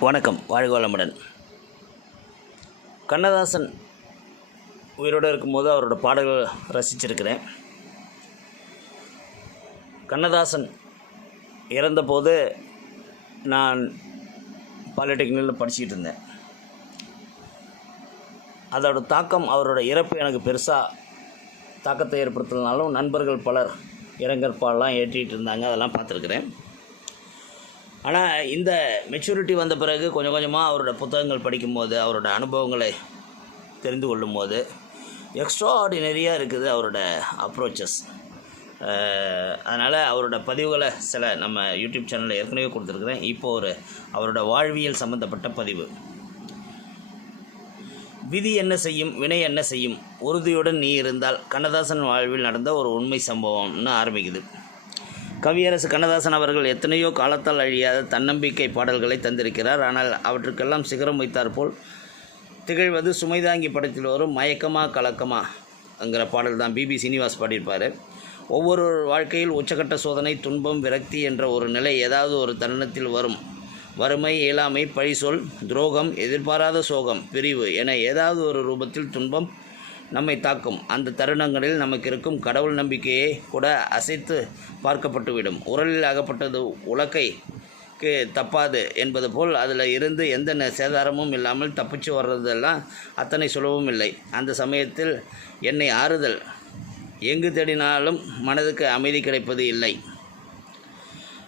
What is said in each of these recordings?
வணக்கம். வாழ்க வளமுடன். கண்ணதாசன் உயிரோடு இருக்கும்போது அவரோட பாடல்கள் ரசிச்சிருக்கிறேன். கண்ணதாசன் இறந்தபோது நான் பாலிடெக்னிக்கில் படிச்சுக்கிட்டு இருந்தேன். அதோட தாக்கம் அவரோட இறப்பு எனக்கு பெருசாக தாக்கத்தை ஏற்படுத்தலனாலும் நண்பர்கள் பலர் இறங்கற்பாடெலாம் ஏற்றிக்கிட்டு இருந்தாங்க. அதெல்லாம் பார்த்துருக்குறேன். ஆனால் இந்த மெச்சூரிட்டி வந்த பிறகு கொஞ்சம் கொஞ்சமாக அவரோட புத்தகங்கள் படிக்கும்போது அவரோட அனுபவங்களை தெரிந்து கொள்ளும்போது எக்ஸ்ட்ரா ஆர்டினரியாக இருக்குது அவரோட அப்ரோச்சஸ் அதனால் அவரோட பதிவுகளை சில நம்ம யூடியூப் சேனலில் ஏற்கனவே கொடுத்துருக்குறேன். இப்போ ஒரு அவரோட வாழ்வியல் சம்மந்தப்பட்ட பதிவு. விதி என்ன செய்யும் வினை என்ன செய்யும்? உறுதியுடன் நீ இருந்தால் கண்ணதாசன் வாழ்வில் நடந்த ஒரு உண்மை சம்பவம்னு ஆரம்பிக்குது. கவியரசு கண்ணதாசன் அவர்கள் எத்தனையோ காலத்தால் அழியாத தன்னம்பிக்கை பாடல்களை தந்திருக்கிறார். ஆனால் அவற்றுக்கெல்லாம் சிகரம் வைத்தாற்போல் திகழ்வது சுமைதாங்கி படத்தில் வரும் மயக்கமா கலக்கமா என்கிற பாடல் தான் பிபி சீனிவாஸ் பாடியிருப்பார். ஒவ்வொரு வாழ்க்கையில் உச்சகட்ட சோதனை துன்பம் விரக்தி என்ற ஒரு நிலை ஏதாவது ஒரு தருணத்தில் வரும். வறுமை இயலாமை பழிசொல் துரோகம் எதிர்பாராத சோகம் பிரிவு என ஏதாவது ஒரு ரூபத்தில் துன்பம் நம்மை தாக்கும். அந்த தருணங்களில் நமக்கு இருக்கும் கடவுள் நம்பிக்கையை கூட அசைத்து பார்க்கப்பட்டுவிடும். உரலில் அகப்பட்டது உலக்கைக்கு தப்பாது என்பது போல் அதில் இருந்து எந்த ந- சேதாரமும் இல்லாமல் தப்பிச்சு வர்றதெல்லாம் அத்தனை சுலபம் இல்லை. அந்த சமயத்தில் என்னை ஆறுதல். எங்கு தேடினாலும் மனதுக்கு அமைதி கிடைப்பது இல்லை.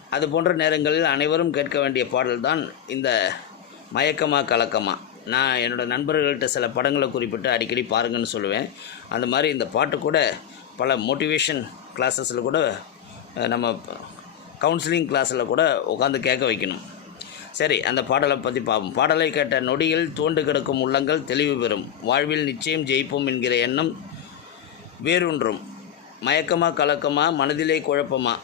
அது போன்ற நேரங்களில் அனைவரும் கேட்க வேண்டிய பாடல்தான் இந்த மயக்கமா கலக்கமா. நான் என்னோடய நண்பர்கள்ட்ட சில படங்களை குறிப்பிட்டு அடிக்கடி பாருங்கன்னு சொல்லுவேன். அந்த மாதிரி இந்த பாட்டு கூட பல மோட்டிவேஷன் கிளாஸஸில் கூட நம்ம கவுன்சிலிங் கிளாஸில் கூட உட்காந்து கேட்க வைக்கணும். சரி அந்த பாடலை பற்றி பார்ப்போம் பாடலை கேட்ட நொடியில் தோண்டு கிடக்கும் உள்ளங்கள் தெளிவு பெறும். வாழ்வில் நிச்சயம் ஜெயிப்போம் என்கிற எண்ணம் வேரூன்றும். மயக்கமாக கலக்கமாக மனதிலே குழப்பமா?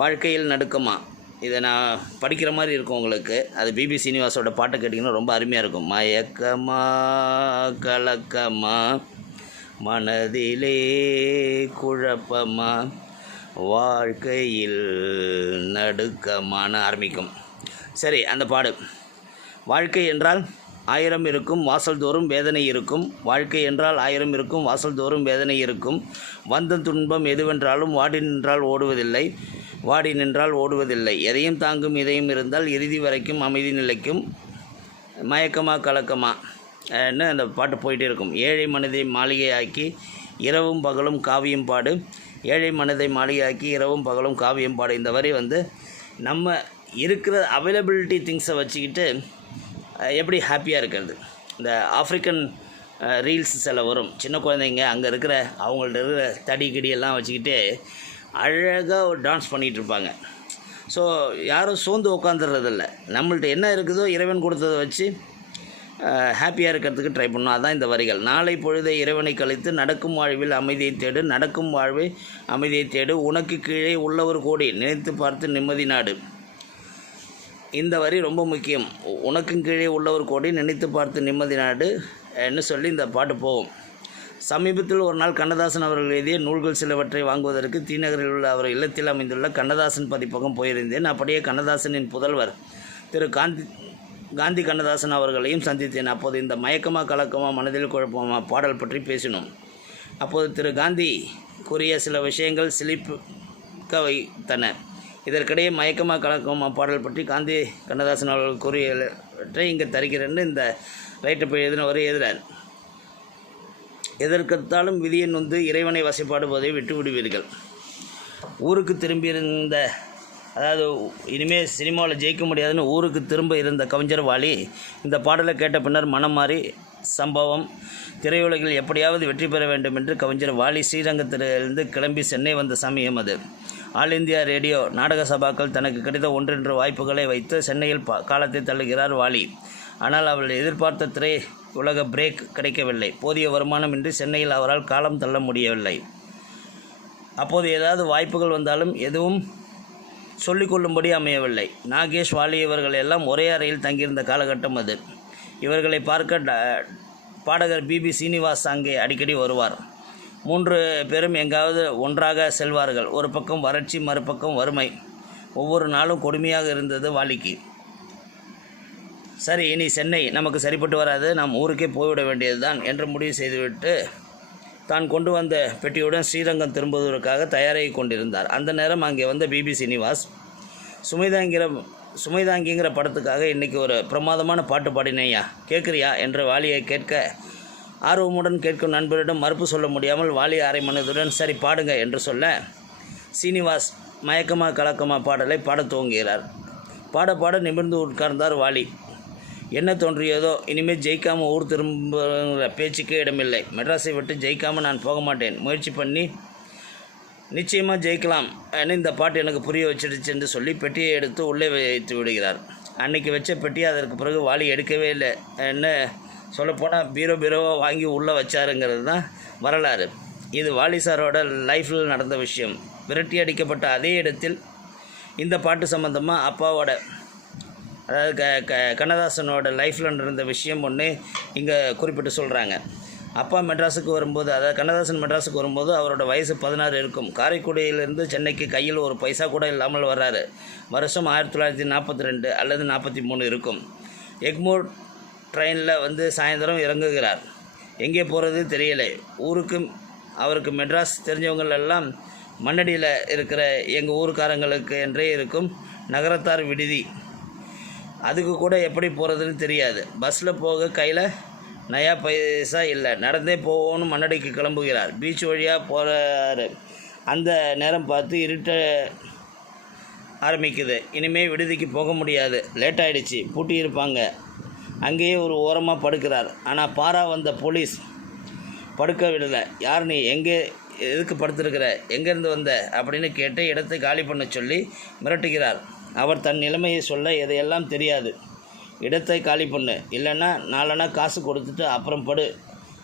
வாழ்க்கையில் நடுக்கமாக இதை நான் படிக்கிற மாதிரி இருக்கும் உங்களுக்கு. அது பிபி சீனிவாசோட பாட்டை கேட்டிங்கன்னா ரொம்ப அருமையாக இருக்கும். மயக்கமா கலக்கமா மனதிலே குழப்பமா வாழ்க்கையில் நடுக்கமான ஆரம்பிக்கும். சரி அந்த பாடு. வாழ்க்கை என்றால் ஆயிரம் இருக்கும் வாசல் தோறும் வேதனை இருக்கும். வாழ்க்கை என்றால் ஆயிரம் இருக்கும் வாசல் தோறும் வேதனை இருக்கும். வந்த துன்பம் எதுவென்றாலும் வாடி நின்றால் ஓடுவதில்லை. வாடி நின்றால் ஓடுவதில்லை. எதையும் தாங்கும் இதையும் இருந்தால் இறுதி வரைக்கும் அமைதி நிலைக்கும். மயக்கமா கலக்கமான்னு அந்த பாட்டு போயிட்டே இருக்கும். ஏழை மனதை மாளிகையாக்கி இரவும் பகலும் காவியம் பாடு. ஏழை மனதை மாளிகையாக்கி இரவும் பகலும் காவியம் பாடு. இந்த வரி வந்து நம்ம இருக்கிற அவைலபிலிட்டி திங்ஸை வச்சுக்கிட்டு எப்படி ஹாப்பியாக இருக்கிறது? இந்த ஆஃப்ரிக்கன் ரீல்ஸ் சில வரும். சின்ன குழந்தைங்க அங்கே இருக்கிற அவங்கள்ட்ட இருக்கிற தடி கிடியெல்லாம் வச்சுக்கிட்டு அழகாக ஒரு டான்ஸ் பண்ணிகிட்டு இருப்பாங்க ஸோ யாரும் சோர்ந்து உட்காந்துடுறதில்ல நம்மள்ட்ட என்ன இருக்குதோ இறைவன் கொடுத்ததை வச்சு ஹாப்பியாக இருக்கிறதுக்கு ட்ரை பண்ணணும் அதான் இந்த வரிகள். நாளை பொழுதை இறைவனை கழித்து நடக்கும் வாழ்வில் அமைதியை தேடு நடக்கும் வாழ்வை அமைதியை தேடு. உனக்கு கீழே உள்ளவர் கோடி நினைத்து பார்த்து நிம்மதி நாடு. இந்த வரி ரொம்ப முக்கியம். உனக்கும் கீழே உள்ளவர் கோடி நினைத்து பார்த்து நிம்மதி நாடுன்னு சொல்லி இந்த பாட்டு போவோம் சமீபத்தில் ஒரு நாள் கண்ணதாசன் அவர்கள் எழுதிய நூல்கள் சிலவற்றை வாங்குவதற்கு தீநகரில் உள்ள அவர் இல்லத்தில் அமைந்துள்ள கண்ணதாசன் பதிப்பகம் போயிருந்தேன். அப்படியே கண்ணதாசனின் புதல்வர் திரு காந்தி காந்தி கண்ணதாசன் அவர்களையும் சந்தித்தேன். அப்போது இந்த மயக்கமா கலக்கமா மனதில் குழப்பமா பாடல் பற்றி பேசினோம். அப்போது திரு காந்தி கூறிய சில விஷயங்கள் சிலிப்புக்க வைத்தன இதற்கிடையே மயக்கமா கலக்கமா பாடல் பற்றி காந்தி கண்ணதாசன் அவர்கள் கூறியவற்றை இங்கே தருகிறேன்னு இந்த ரைட்டை போய் எழுதினவர் எழுதுறார். எதற்கெடுத்தாலும் விதியை நொந்து இறைவனை வசைப்பாடுவதை விட்டு விடுவீர்கள் ஊருக்கு திரும்பியிருந்த அதாவது இனிமேல் சினிமாவில் ஜெயிக்க முடியாதுன்னு ஊருக்கு திரும்ப இருந்த கவிஞர் வாலி இந்த பாடலை கேட்ட பின்னர் மனம் மாறி சம்பவம் திரையுலகில் எப்படியாவது வெற்றி பெற வேண்டும் என்று கவிஞர் வாலி ஸ்ரீரங்கத்திலிருந்து கிளம்பி சென்னை வந்த சமயம் அது. ஆல் இந்தியா ரேடியோ நாடக சபாக்கள் தனக்கு கிடைத்த ஒன்றென்று வாய்ப்புகளை வைத்து சென்னையில் பா காலத்தை தள்ளுகிறார் வாலி. ஆனால் அவள் எதிர்பார்த்த திரை உலக பிரேக் கிடைக்கவில்லை. போதிய வருமானமின்றி சென்னையில் அவரால் காலம் தள்ள முடியவில்லை. அப்போது ஏதாவது வாய்ப்புகள் வந்தாலும் எதுவும் சொல்லிக்கொள்ளும்படி அமையவில்லை. நாகேஷ் வாலி இவர்கள் எல்லாம் ஒரே அறையில் தங்கியிருந்த காலகட்டம் அது. இவர்களை பார்க்க ட- பாடகர் பிபி சீனிவாஸ் அங்கே அடிக்கடி வருவார். மூன்று பேரும் எங்காவது ஒன்றாக செல்வார்கள். ஒரு பக்கம் வறட்சி மறுபக்கம் வறுமை. ஒவ்வொரு நாளும் கொடுமையாக இருந்தது வாலிக்கு. சரி இனி சென்னை நமக்கு சரிப்பட்டு வராது. நாம் ஊருக்கே போய்விட வேண்டியதுதான் என்று முடிவு செய்துவிட்டு தான் கொண்டு வந்த பெட்டியுடன் ஸ்ரீரங்கம் திரும்புவதற்காக தயாராகி கொண்டிருந்தார். அந்த நேரம் அங்கே வந்த பிபி சீனிவாஸ் சுமைதாங்கிற சுமைதாங்கிங்கிற படத்துக்காக இன்றைக்கி ஒரு பிரமாதமான பாட்டு பாடினேயா கேட்குறியா என்று வாலியை கேட்க ஆர்வமுடன் கேட்கும் நண்பரிடம் மறுப்பு சொல்ல முடியாமல் வாலி அரை மனதுடன் சரி பாடுங்க என்று சொல்ல சீனிவாஸ் மயக்கமா கலக்கமா பாடலை பாடத் துவங்குகிறார். பாட பாட நிமிர்ந்து உட்கார்ந்தார் வாலி என்ன தோன்றியதோ இனிமேல் ஜெயிக்காமல் ஊர் திரும்புகிற பேச்சுக்கே இடமில்லை. மெட்ராஸை விட்டு ஜெயிக்காமல் நான் போக மாட்டேன். முயற்சி பண்ணி நிச்சயமாக ஜெயிக்கலாம். என இந்த பாட்டு எனக்கு புரிய வச்சிடுச்சு என்று சொல்லி பெட்டியை எடுத்து உள்ளே வைத்து விடுகிறார். அன்னைக்கு வச்ச பெட்டியை அதற்கு பிறகு வாலி எடுக்கவே இல்லை. என்ன சொல்லப்போனால் பீரோ பீரோவாக வாங்கி உள்ளே வச்சாருங்கிறது தான் வரலாறு. இது வாலி சாரோட லைஃப்பில் நடந்த விஷயம். விரட்டி அடிக்கப்பட்ட அதே இடத்தில் இந்த பாட்டு சம்மந்தமாக அப்பாவோட அதாவது க க கண்ணதாசனோட லைஃப்பில் நடந்த விஷயம் ஒன்று இங்கே குறிப்பிட்டு சொல்கிறாங்க அப்பா மெட்ராஸுக்கு வரும்போது அதாவது கண்ணதாசன் மெட்ராஸுக்கு வரும்போது அவரோட வயசு பதினாறு இருக்கும். காரைக்குடியிலேருந்து சென்னைக்கு கையில் ஒரு பைசா கூட இல்லாமல் வர்றாரு. வருஷம் ஆயிரத்தி தொள்ளாயிரத்தி நாற்பத்தி ரெண்டு அல்லது நாற்பத்தி மூணு இருக்கும். எக்மோர் ட்ரெயினில் வந்து சாயந்தரம் இறங்குகிறார். எங்கே போகிறது தெரியலை. ஊருக்கு அவருக்கு மெட்ராஸ் தெரிஞ்சவங்கள் எல்லாம் மண்ணடியில் இருக்கிற எங்கள் ஊருக்காரங்களுக்கு என்றே இருக்கும். நகரத்தார் விடுதி. அதுக்கு கூட எப்படி போகிறதுன்னு தெரியாது. பஸ்ஸில் போக கையில் நயா பைசா இல்லை. நடந்தே போகணும்னு மண்ணடிக்கு கிளம்புகிறார். பீச் வழியாக போகிறாரு அந்த நேரம் பார்த்து இருட்ட ஆரம்பிக்குது. இனிமேல் விடுதிக்கு போக முடியாது. லேட் ஆகிடுச்சு பூட்டி இருப்பாங்க. அங்கேயே ஒரு ஓரமாக படுக்கிறார். ஆனால் பாரா வந்த போலீஸ் படுக்க விடலை. யார் நீ? எங்கே? எதுக்கு படுத்துருக்குற? எங்கேருந்து வந்த? அப்படின்னு கேட்டு இடத்தை காலி பண்ண சொல்லி மிரட்டுகிறார். அவர் தன் நிலைமையை சொல்ல எதையெல்லாம் தெரியாது. இடத்தை காலி பண்ணு. இல்லைன்னா நாலனா காசு கொடுத்துட்டு அப்புறம் படு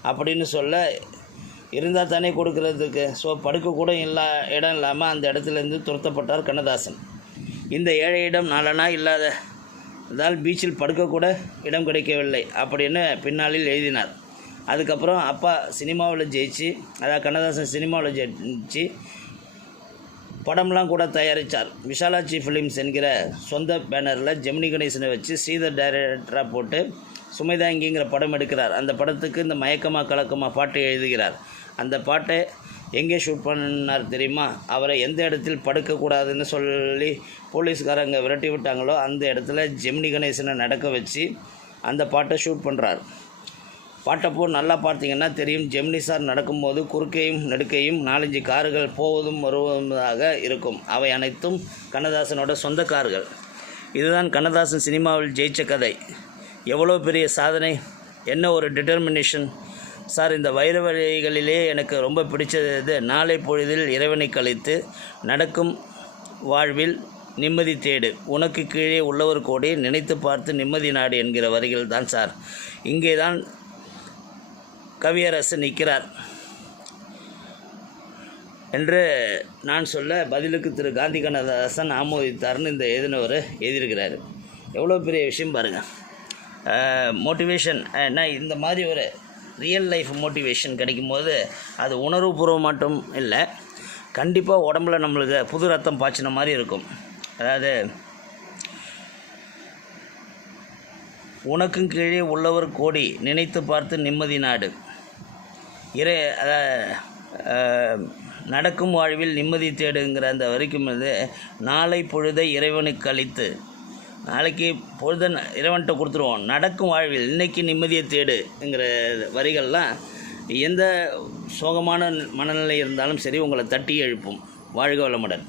அப்படின்னு சொல்ல இருந்தால் தானே கொடுக்கறதுக்கு. ஸோ படுக்க கூட இல்லா இடம் இல்லாமல் அந்த இடத்துலேருந்து துரத்தப்பட்டார் கண்ணதாசன். இந்த ஏழையிடம் நாலனா இல்லாத இதால் பீச்சில் படுக்கக்கூட இடம் கிடைக்கவில்லை அப்படின்னு பின்னாளில் எழுதினார். அதுக்கப்புறம் அப்பா சினிமாவில் ஜெயிச்சு அதாவது கண்ணதாசன் சினிமாவில் ஜெயிச்சு படம்லாம் கூட தயாரித்தார் விஷாலாட்சி ஃபிலிம்ஸ் என்கிற சொந்த பேனரில் ஜெமினி கணேசனை வச்சு ஸ்ரீதர் டைரக்டராக போட்டு சுமைதாங்கிங்கிற படம் எடுக்கிறார். அந்த படத்துக்கு இந்த மயக்கமாக கலக்கமாக பாட்டு எழுதுகிறார். அந்த பாட்டை எங்கே ஷூட் பண்ணார் தெரியுமா? அவரை எந்த இடத்தில் படுக்கக்கூடாதுன்னு சொல்லி போலீஸ்காரங்க விரட்டி விட்டாங்களோ அந்த இடத்துல ஜெமினி கணேசனை நடக்க வச்சு அந்த பாட்டை ஷூட் பண்ணுறார் பாட்டப்போ நல்லா பார்த்தீங்கன்னா தெரியும். ஜெமினி சார் நடக்கும்போது குறுக்கையும் நெடுக்கையும் நாலஞ்சு கார்கள் போவதும் வருவதாக இருக்கும். அவை அனைத்தும் கண்ணதாசனோட சொந்த கார்கள். இதுதான் கண்ணதாசன் சினிமாவில் ஜெயிச்ச கதை. எவ்வளோ பெரிய சாதனை? என்ன ஒரு டிட்டர்மினேஷன் சார் இந்த வைர வழிகளிலே எனக்கு ரொம்ப பிடிச்சது இது நாளை பொழுதில் இறைவனை கழித்து நடக்கும் வாழ்வில் நிம்மதி தேடு. உனக்கு கீழே உள்ளவர் கோடி நினைத்து பார்த்து நிம்மதி நாடு என்கிற வரிகள் தான் சார். இங்கே தான் கவியரசு நிற்கிறார். என்று நான் சொல்ல பதிலுக்கு திரு. காந்தி கண்ணதாசன் ஆமோதித்தார்னு இந்த எதினவர் எழுதியிருக்கிறாரு. எவ்வளோ பெரிய விஷயம் பாருங்கள் மோட்டிவேஷன் என்ன இந்த மாதிரி ஒரு ரியல் லைஃப் மோட்டிவேஷன் கிடைக்கும்போது அது உணர்வுபூர்வம் மட்டும் இல்லை. கண்டிப்பாக உடம்புல நம்மளுக்கு புது ரத்தம் பாய்ச்சின மாதிரி இருக்கும். அதாவது உனக்கும் கீழே உள்ளவர் கோடி நினைத்து பார்த்து நிம்மதி நாடு. இறை அதாவது நடக்கும் வாழ்வில் நிம்மதி தேடுங்கிற அந்த வரைக்கும் வந்து நாளை பொழுதை இறைவனுக்கு அளித்து நாளைக்கு பொழுத இறைவன்கிட்ட கொடுத்துருவோம். நடக்கும் வாழ்வில் இன்னைக்கு நிம்மதியை தேடுங்கிற வரிகள்லாம் எந்த சோகமான மனநிலை இருந்தாலும் சரி உங்களை தட்டி எழுப்பும். வாழ்க வளமுடன்.